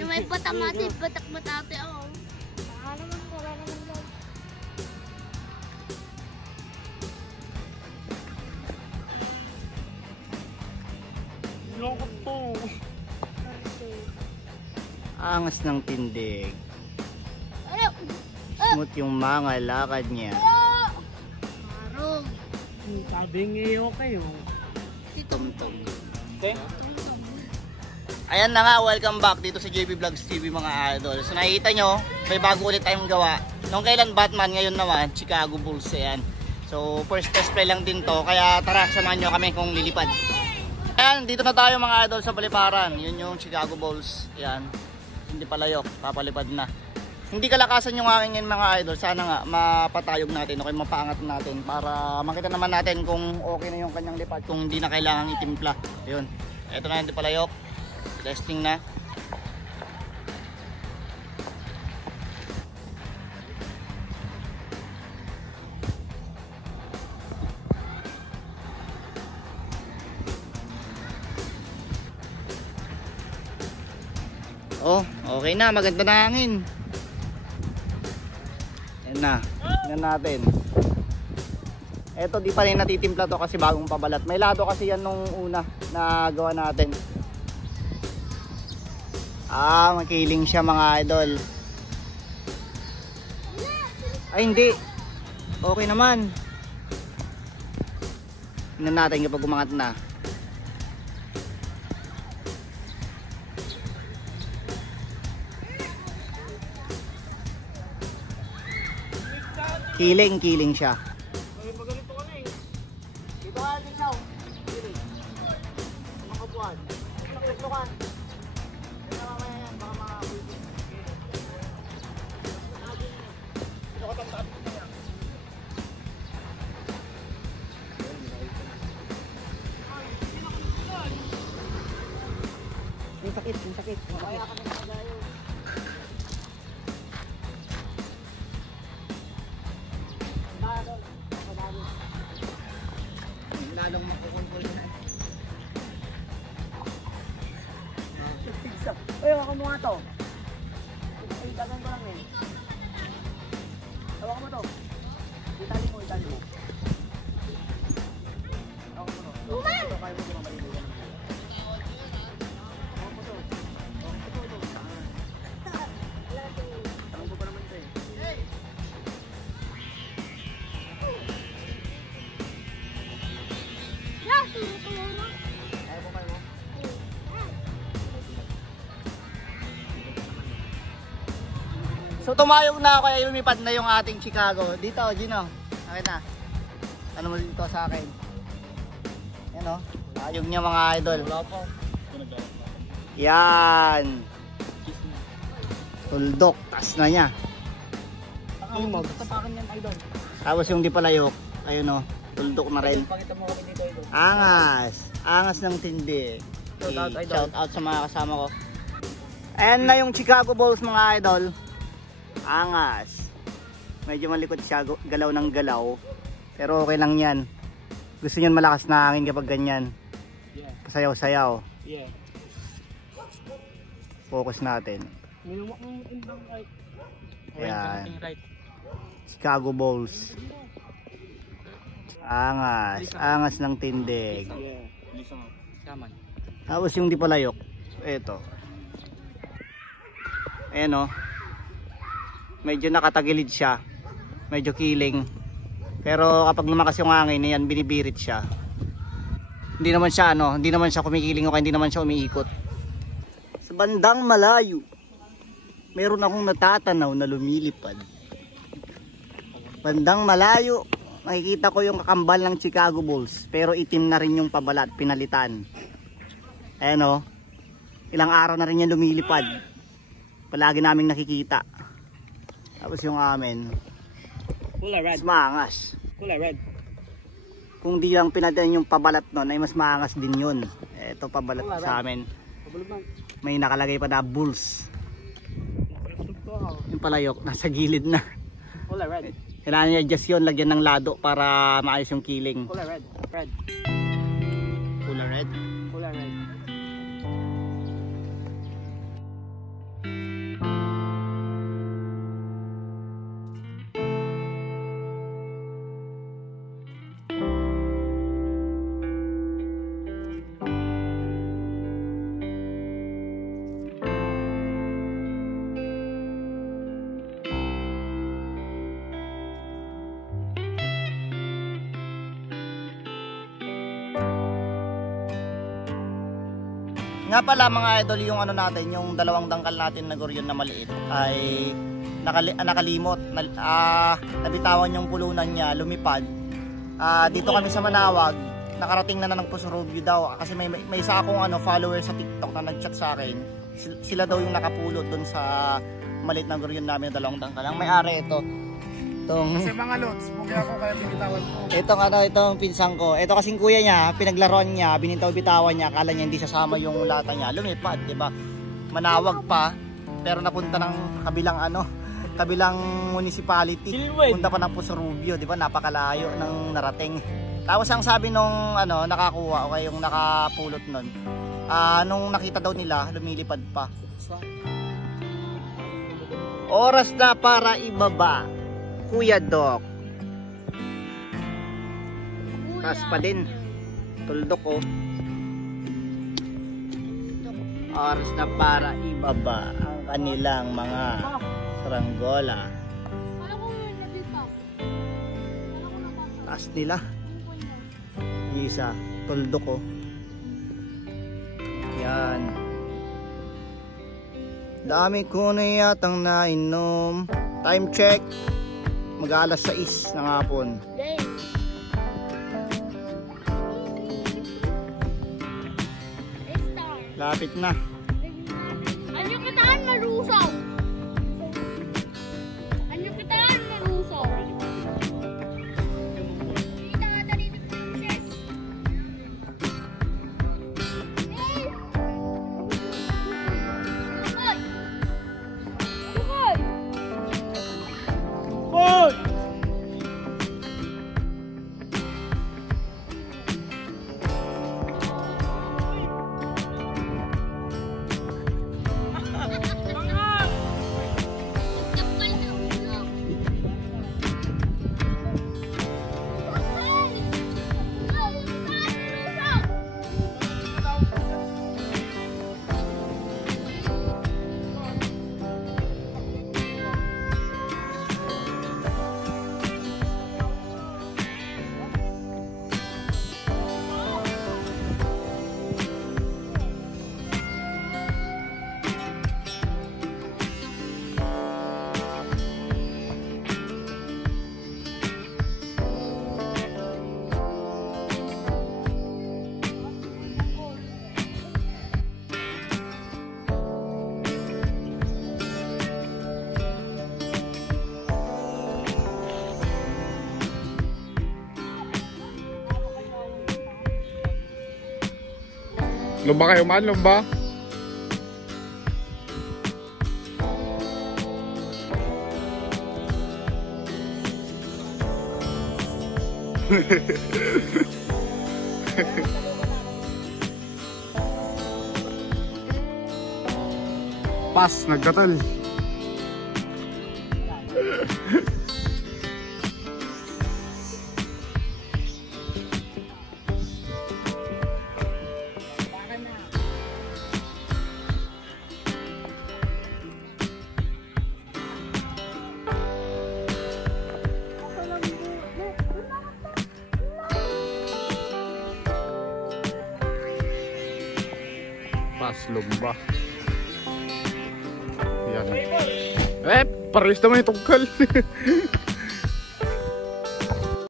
Yung may patamati, batak matate ako. Loko to. Angas ng tindig. Smooth yung mga lakad niya. Marong. Sabi ngayon kayo. Si Tumtum. Okay? Ayan na nga, welcome back dito sa JB Vlogs TV mga idol. So nakikita nyo, may bago ulit tayong gawa. Nung kailan Batman, ngayon naman Chicago Bulls. Ayan. So first test play lang din to, kaya tara samahan nyo kami kung lilipad. Ayan, dito na tayo mga idol sa Paliparan. Yun yung Chicago Bulls. Ayan, hindi palayok, papalipad na. Hindi kalakasan yung aking mga idol. Sana nga mapatayog natin o mapaangat natin para makita naman natin kung okay na yung kanyang lipad, kung hindi na kailangang itimpla. Ayun, eto na, hindi palayok. Testing na. Oh, okay na, maganda na hangin. Yan na, tingnan natin. Eto, di pa rin natitimpla to kasi bagong pabalat. May lado kasi yan nung una na gawa natin. Ah, makiling siya mga idol. Ay, hindi. Okay naman. Tingnan natin kapag umangat na. Kiling siya. Magalito ka na eh. Dito ka, Lisaw. Kiling. Makabuhan. Nakitlokan. Kaya mamaya yan, baka makabuhin. Dito ka pagsabi ko na yan. Yung sakit. Mamaya ka na nagayo. Lalong makukontrol na. Uy, hawakan mo nga to. Ay, dagan ko lang eh. Hawakan mo to. Itali mo. Hawakan mo to. Uman! Ito, kaya mo ito mamaliliwan. Hawakan mo to. Tanong ko pa naman ito eh. So tumayog na ako kaya lumipad na yung ating Chicago. Dito, Gino. Nakita. Ano mo dito sa akin? Yan o. Tayog niya mga idol. Yan. Tuldok. Taas na niya. Tapakan yan idol. Tapos yung di palayok. Ayun o. Tuldok na rin. Pakita mo kami dito idol. Angas. Angas ng tindi. Shout Shout out sa mga kasama ko. Ayan na yung Chicago Bulls mga idol. Angas. Medyo malikot siya, galaw ng galaw. Pero okay lang yan. Gusto niyan malakas na hangin kapag ganyan. Pasayaw-sayaw. Yeah. Focus natin. Minumak ng indang right. Ayan. Chicago Bulls. Angas. Angas ng tindig. Yeah. Lisang. Kaman. Tapos yung di palayok. Ito. Ayan o. Medyo nakatagilid siya. Medyo kiling. Pero kapag lumakas yung hangin, yan binibirit siya. Hindi naman siya hindi naman siya kumikiling o hindi naman siya umiikot. Sa bandang malayo, meron akong natatanaw na lumilipad. Bandang malayo, makikita ko yung kakambal ng Chicago Bulls, pero itim na rin yung pabalat, pinalitan. Ayan o. Ilang araw na rin yan lumilipad. Palagi naming nakikita. Tapos yung amin, Kulay red. mas maangas. Kulay red. Kung di lang pinadyan yung pabalat nun, ay mas maangas din yun. Ito pabalat sa amin. May nakalagay pa na Bulls. Yung palayok, nasa gilid na. Kulay red. Kailangan niya adjust yun, lagyan ng lado para maayos yung kiling. Kulay red. Red. Kulay red. Kulay red. Nga pala mga idol, yung ano natin, yung dalawang dangkal natin na guryon na maliit ay nakalimot. Nabitawan yung pulunan niya, lumipad. Dito kami sa Manawag, nakarating na ng Pusurubyo daw. Kasi may isa akong follower sa TikTok na nag-chat sa akin. Sila daw yung nakapulot dun sa maliit na guryon namin na dalawang dangkal. Ang may-ari ito. Kasi mga lods, mugya ako kaya binitawan ko. Itong pinsang ko. Ito kasing kuya niya, pinaglaruan niya, binintaw-bitawan niya, akala niya hindi sasama yung lata niya. Lumipad, di ba? Manawag pa, pero napunta ng kabilang municipality. Punta pa ng Pusurubyo, di ba? Napakalayo ng narating. Tapos ang sabi nung nakakuha o yung nakapulot nun, nung nakita daw nila, lumilipad pa. Oras na para ibaba. Kuya Doc. Taas pa din. Tuldok oh. Oras na para ibaba ang kanilang mga saranggola. Taas nila. Isa. Tuldok oh. Yan. Dami ko na yatang nainom. Time check. Mag-alas 6 ng hapon. Lapit na. Anyo kitaan marusaw. Anyo kitaan marusaw. Kita nga dali ni Princess. Hoy! Lumba kayo man, lumba. Pas, nagkatal. Pas, lumba. Yan. Pares naman yung tungkol.